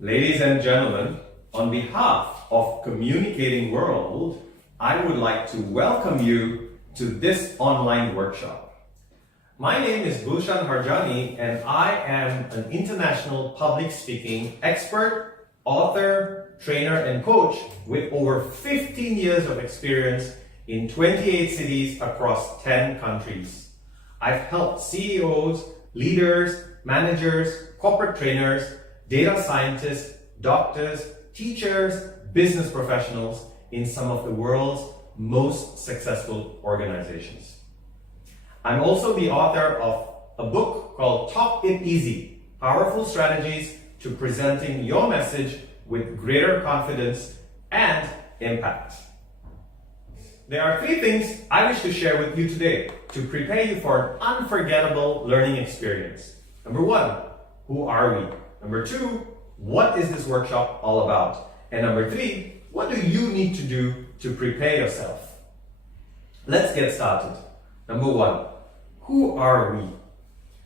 Ladies and gentlemen, on behalf of Communicating World, I would like to welcome you to this online workshop. My name is Gulshan Harjani and I am an international public speaking expert, author, trainer and coach with over 15 years of experience in 28 cities across 10 countries. I've helped CEOs, leaders, managers, corporate trainers, data scientists, doctors, teachers, business professionals in some of the world's most successful organizations. I'm also the author of a book called Talk It Easy, Powerful Strategies to Presenting Your Message with Greater Confidence and Impact. There are 3 things I wish to share with you today to prepare you for an unforgettable learning experience. Number 1, who are we? Number 2, what is this workshop all about? And number 3, what do you need to do to prepare yourself? Let's get started. Number 1, who are we?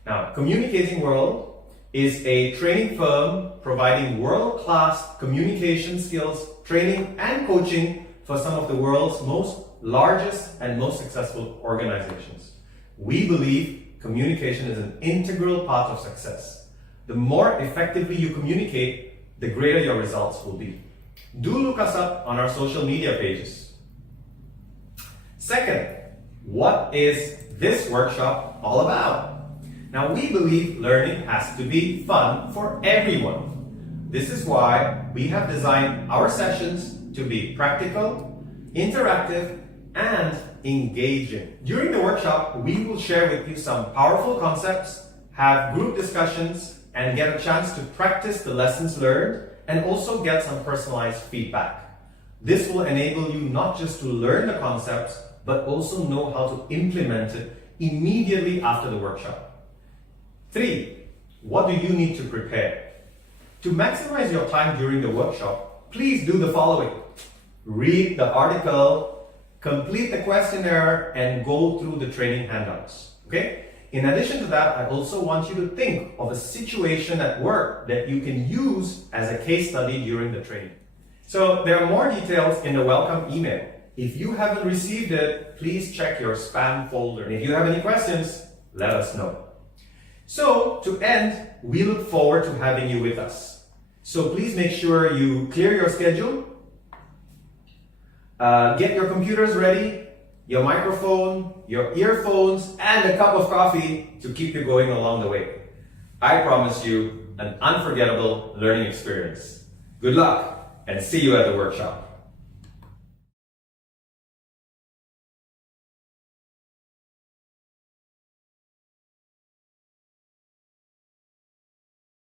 Now, Communicating World is a training firm providing world-class communication skills, training and coaching for some of the world's largest and most successful organizations. We believe communication is an integral part of success. The more effectively you communicate, the greater your results will be. Do look us up on our social media pages. Second, what is this workshop all about? Now, we believe learning has to be fun for everyone. This is why we have designed our sessions to be practical, interactive, and engaging. During the workshop, we will share with you some powerful concepts, have group discussions, and get a chance to practice the lessons learned and also get some personalized feedback. This will enable you not just to learn the concepts, but also know how to implement it immediately after the workshop. 3, what do you need to prepare? To maximize your time during the workshop, please do the following. Read the article, complete the questionnaire, and go through the training handouts. Okay? In addition to that, I also want you to think of a situation at work that you can use as a case study during the training. So there are more details in the welcome email. If you haven't received it, please check your spam folder. And if you have any questions, let us know. So to end, we look forward to having you with us. So please make sure you clear your schedule, get your computers ready, your microphone, your earphones, and a cup of coffee to keep you going along the way. I promise you an unforgettable learning experience. Good luck and see you at the workshop.